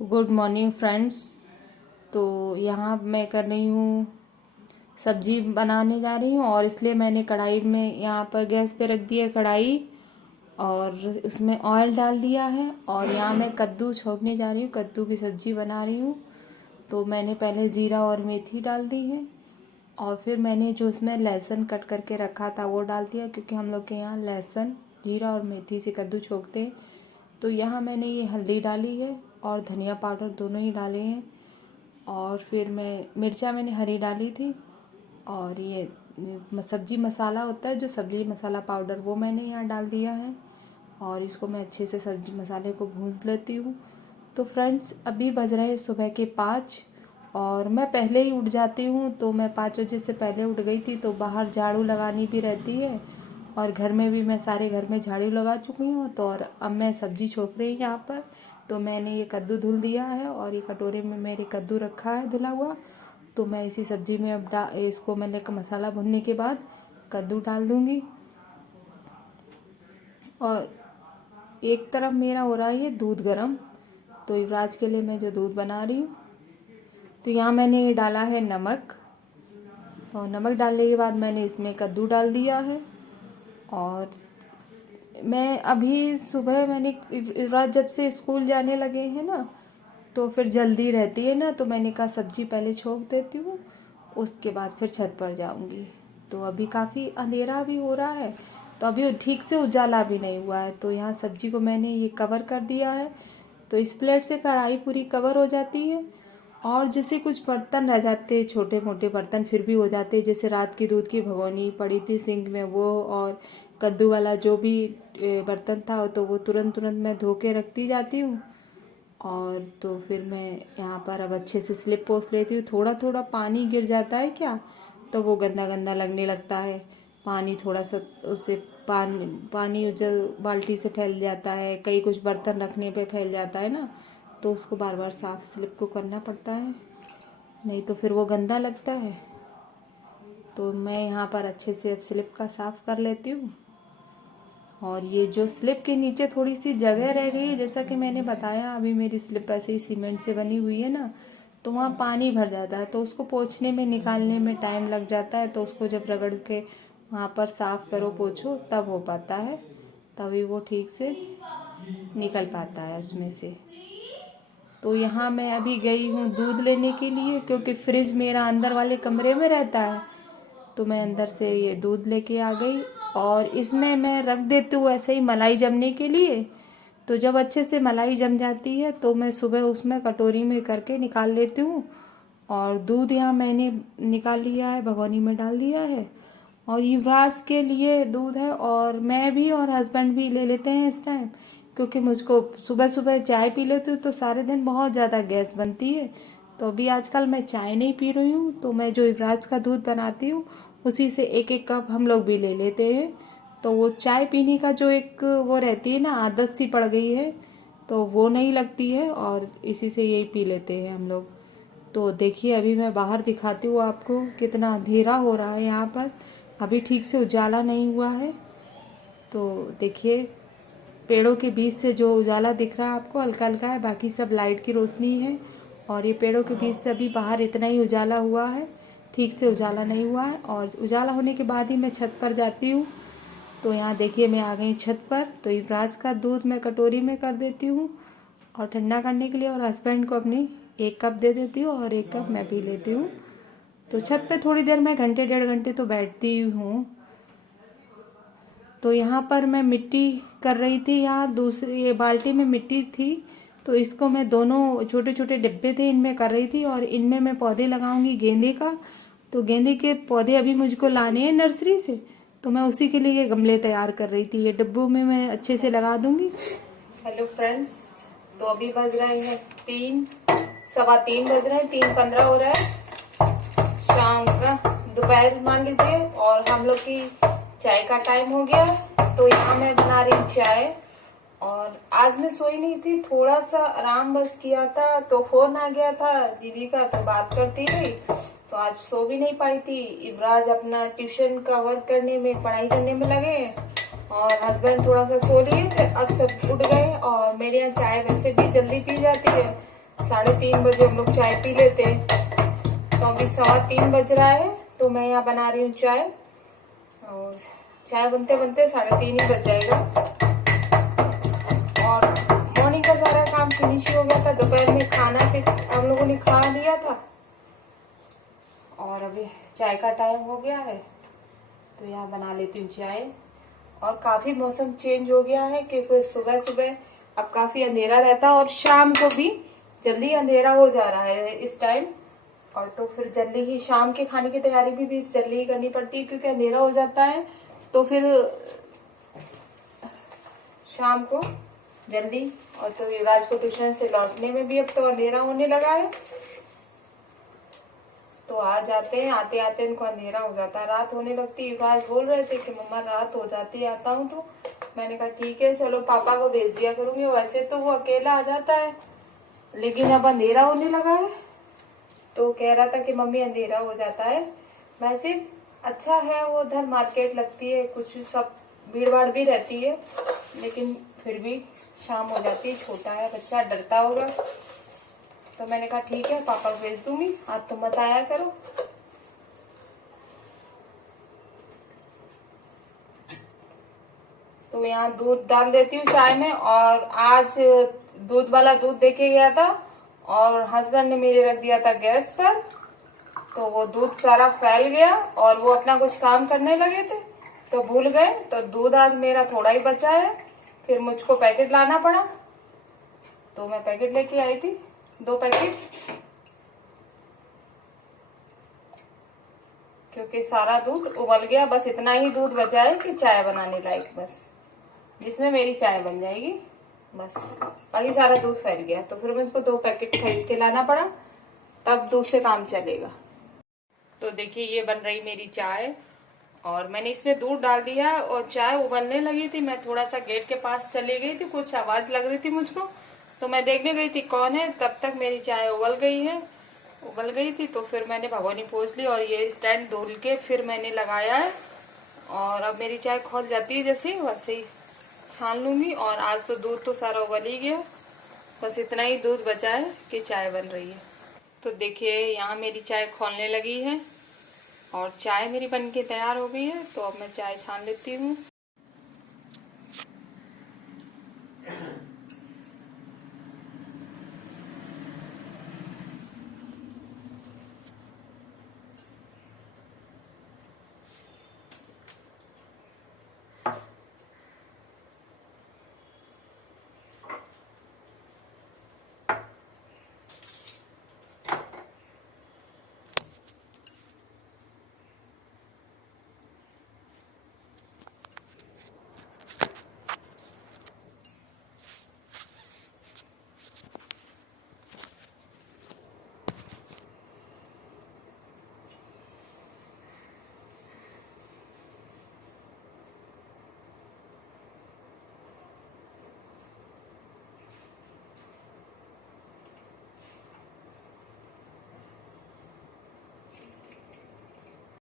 Good morning friends. तो यहाँ मैं कर रही हूँ, सब्जी बनाने जा रही हूँ और इसलिए मैंने कढ़ाई में यहाँ पर गैस पे रख दिया कढ़ाई और उसमें ऑयल डाल दिया है। और यहाँ मैं कद्दू छोंकने जा रही हूँ, कद्दू की सब्जी बना रही हूँ। तो मैंने पहले जीरा और मेथी डाल दी है और फिर मैंने जो उसमें लहसुन कट करके रखा था वो डाल दिया, क्योंकि हम लोग के यहाँ लहसुन, जीरा और मेथी से कद्दू छोंकते हैं। तो यहाँ मैंने ये हल्दी डाली है और धनिया पाउडर दोनों ही डाले हैं। और फिर मिर्चा मैंने हरी डाली थी और ये सब्जी मसाला होता है जो सब्जी मसाला पाउडर, वो मैंने यहाँ डाल दिया है। और इसको मैं अच्छे से सब्जी मसाले को भून लेती हूँ। तो फ्रेंड्स, अभी बज रहे हैं सुबह के 5 और मैं पहले ही उठ जाती हूँ। तो मैं 5 बजे से पहले उठ गई थी, तो बाहर झाड़ू लगानी भी रहती है और घर में भी मैं सारे घर में झाड़ू लगा चुकी हूँ। तो और अब मैं सब्जी छोंक रही हूँ यहाँ पर। तो मैंने ये कद्दू धुल दिया है और ये कटोरे में मेरे कद्दू रखा है धुला हुआ। तो मैं इसी सब्जी में अब इसको मैंने मसाला भुनने के बाद कद्दू डाल दूँगी। और एक तरफ मेरा हो रहा है ये दूध गरम, तो युवराज के लिए मैं जो दूध बना रही हूँ। तो यहाँ मैंने डाला है नमक और नमक डालने के बाद मैंने इसमें कद्दू डाल दिया है। और मैं अभी सुबह मैंने युवराज जब से स्कूल जाने लगे हैं ना, तो फिर जल्दी रहती है ना, तो मैंने कहा सब्जी पहले छोंक देती हूँ, उसके बाद फिर छत पर जाऊँगी। तो अभी काफ़ी अंधेरा भी हो रहा है, तो अभी ठीक से उजाला भी नहीं हुआ है। तो यहाँ सब्जी को मैंने ये कवर कर दिया है। तो इस प्लेट से कढ़ाई पूरी कवर हो जाती है। और जैसे कुछ बर्तन रह जाते, छोटे मोटे बर्तन फिर भी हो जाते, जैसे रात की दूध की भगोनी पड़ी थी सिंक में वो, और कद्दू वाला जो भी बर्तन था, तो वो तुरंत तुरंत मैं धो के रखती जाती हूँ। और तो फिर मैं यहाँ पर अब अच्छे से स्लिप पोंछ लेती हूँ। थोड़ा थोड़ा पानी गिर जाता है क्या, तो वो गंदा गंदा लगने लगता है। पानी थोड़ा सा उससे पानी जो बाल्टी से फैल जाता है, कई कुछ बर्तन रखने पे फैल जाता है ना, तो उसको बार बार साफ स्लिप को करना पड़ता है, नहीं तो फिर वो गंदा लगता है। तो मैं यहाँ पर अच्छे से अब स्लिप का साफ़ कर लेती हूँ। और ये जो स्लिप के नीचे थोड़ी सी जगह रह गई है, जैसा कि मैंने बताया, अभी मेरी स्लिप ऐसे ही सीमेंट से बनी हुई है ना, तो वहाँ पानी भर जाता है, तो उसको पोंछने में निकालने में टाइम लग जाता है। तो उसको जब रगड़ के वहाँ पर साफ़ करो, पोंछो, तब हो पाता है, तभी वो ठीक से निकल पाता है उसमें से। तो यहाँ मैं अभी गई हूँ दूध लेने के लिए, क्योंकि फ्रिज मेरा अंदर वाले कमरे में रहता है। तो मैं अंदर से ये दूध लेके आ गई और इसमें मैं रख देती हूँ ऐसे ही मलाई जमने के लिए। तो जब अच्छे से मलाई जम जाती है तो मैं सुबह उसमें कटोरी में करके निकाल लेती हूँ। और दूध यहाँ मैंने निकाल लिया है, भगोनी में डाल दिया है। और युवराज के लिए दूध है और मैं भी और हस्बैंड भी ले लेते हैं इस टाइम, क्योंकि मुझको सुबह सुबह चाय पी लेती हूँ तो सारे दिन बहुत ज़्यादा गैस बनती है। तो अभी आजकल मैं चाय नहीं पी रही हूँ, तो मैं जो युवराज का दूध बनाती हूँ उसी से एक एक कप हम लोग भी ले लेते हैं। तो वो चाय पीने का जो एक वो रहती है ना, आदत सी पड़ गई है, तो वो नहीं लगती है और इसी से यही पी लेते हैं हम लोग। तो देखिए, अभी मैं बाहर दिखाती हूँ आपको, कितना अंधेरा हो रहा है यहाँ पर, अभी ठीक से उजाला नहीं हुआ है। तो देखिए, पेड़ों के बीच से जो उजाला दिख रहा है आपको हल्का हल्का है, बाकी सब लाइट की रोशनी है। और ये पेड़ों के बीच से अभी बाहर इतना ही उजाला हुआ है, ठीक से उजाला नहीं हुआ है। और उजाला होने के बाद ही मैं छत पर जाती हूँ। तो यहाँ देखिए, मैं आ गई छत पर। तो युवराज का दूध मैं कटोरी में कर देती हूँ और ठंडा करने के लिए, और हस्बैंड को अपनी 1 कप दे देती हूँ और 1 कप मैं पी लेती हूँ। तो छत पे थोड़ी देर मैं घंटे 1.5 घंटे तो बैठती हूँ। तो यहाँ पर मैं मिट्टी कर रही थी, यहाँ दूसरी ये बाल्टी में मिट्टी थी, तो इसको मैं दोनों छोटे छोटे डिब्बे थे इनमें कर रही थी। और इनमें मैं पौधे लगाऊंगी गेंदे का। तो गेंदे के पौधे अभी मुझको लाने हैं नर्सरी से, तो मैं उसी के लिए ये गमले तैयार कर रही थी। ये डिब्बों में मैं अच्छे से लगा दूंगी। हेलो फ्रेंड्स, तो अभी बज रहे हैं 3, 3:15 बज रहे हैं, 3:15 हो रहा है शाम का, दोपहर मान लीजिए। और हम लोग की चाय का टाइम हो गया। तो यहाँ मैं बना रही हूँ चाय। और आज मैं सोई नहीं थी, थोड़ा सा आराम बस किया था, तो फोन आ गया था दीदी का, तो बात करती रही। तो आज सो भी नहीं पाई थी। इब्राज अपना ट्यूशन का वर्क करने में, पढ़ाई करने में लगे हैं, और हस्बैंड थोड़ा सा सो लिए थे, अब सब उठ गए। और मेरे यहाँ चाय वैसे भी जल्दी पी जाती है, 3:30 बजे हम लोग चाय पी लेते हैं। तो अभी 3:15 बज रहा है, तो मैं यहाँ बना रही हूँ चाय। और चाय बनते बनते 3:30 ही बज जाएगा। और मॉर्निंग का सारा काम फिनिश हो गया था। दोपहर में खाना फिर हम लोगों ने खा लिया था, और अभी चाय का टाइम हो गया है, तो यहाँ बना लेती हूँ चाय। और काफी मौसम चेंज हो गया है, क्योंकि सुबह सुबह अब काफी अंधेरा रहता है और शाम को भी जल्दी अंधेरा हो जा रहा है इस टाइम। और तो फिर जल्दी ही शाम के खाने की तैयारी भी जल्दी ही करनी पड़ती है, क्योंकि अंधेरा हो जाता है। तो फिर शाम को जल्दी, और तो युवराज को ट्यूशन से लौटने में भी अब तो अंधेरा होने लगा है, तो आ जाते हैं। आते आते इनको अंधेरा हो जाता है, रात होने लगती है। युवराज बोल रहे थे कि मम्मा रात हो जाती है, आता हूँ। तो मैंने कहा ठीक है, चलो पापा को भेज दिया करूंगी। वैसे तो वो अकेला आ जाता है, लेकिन अब अंधेरा होने लगा है, तो कह रहा था कि मम्मी अंधेरा हो जाता है। वैसे अच्छा है, वो उधर मार्केट लगती है, कुछ सब भीड़ भाड़ भी रहती है, लेकिन फिर भी शाम हो जाती है। छोटा है बच्चा, डरता होगा। तो मैंने कहा ठीक है, पापा को भेज दूंगी, आज तुम मत आया करो। तो यहाँ दूध डाल देती हूँ चाय में। और आज दूध वाला दूध देके गया था, और हस्बैंड ने मेरे रख दिया था गैस पर, तो वो दूध सारा फैल गया। और वो अपना कुछ काम करने लगे थे, तो भूल गए। तो दूध आज मेरा थोड़ा ही बचा है, फिर मुझको पैकेट लाना पड़ा। तो मैं पैकेट लेके आई थी, 2 पैकेट, क्योंकि सारा दूध उबल गया। बस इतना ही दूध बचा है कि चाय बनाने लायक, बस जिसमें मेरी चाय बन जाएगी, बस। बाकी सारा दूध फैल गया, तो फिर मुझको 2 पैकेट खरीद के लाना पड़ा, तब दूध से काम चलेगा। तो देखिए ये बन रही मेरी चाय, और मैंने इसमें दूध डाल दिया, और चाय उबलने लगी थी। मैं थोड़ा सा गेट के पास चली गई थी, कुछ आवाज लग रही थी मुझको, तो मैं देखने गई थी कौन है। तब तक मेरी चाय उबल गई थी। तो फिर मैंने भगोनी पोंछ ली, और ये स्टैंड धुल के फिर मैंने लगाया है। और अब मेरी चाय खौल जाती है जैसे, वैसे ही छान लूंगी। और आज तो दूध तो सारा उबल ही गया, बस इतना ही दूध बचा है कि चाय बन रही है। तो देखिए यहाँ मेरी चाय खौलने लगी है, और चाय मेरी बनके तैयार हो गई है। तो अब मैं चाय छान लेती हूँ।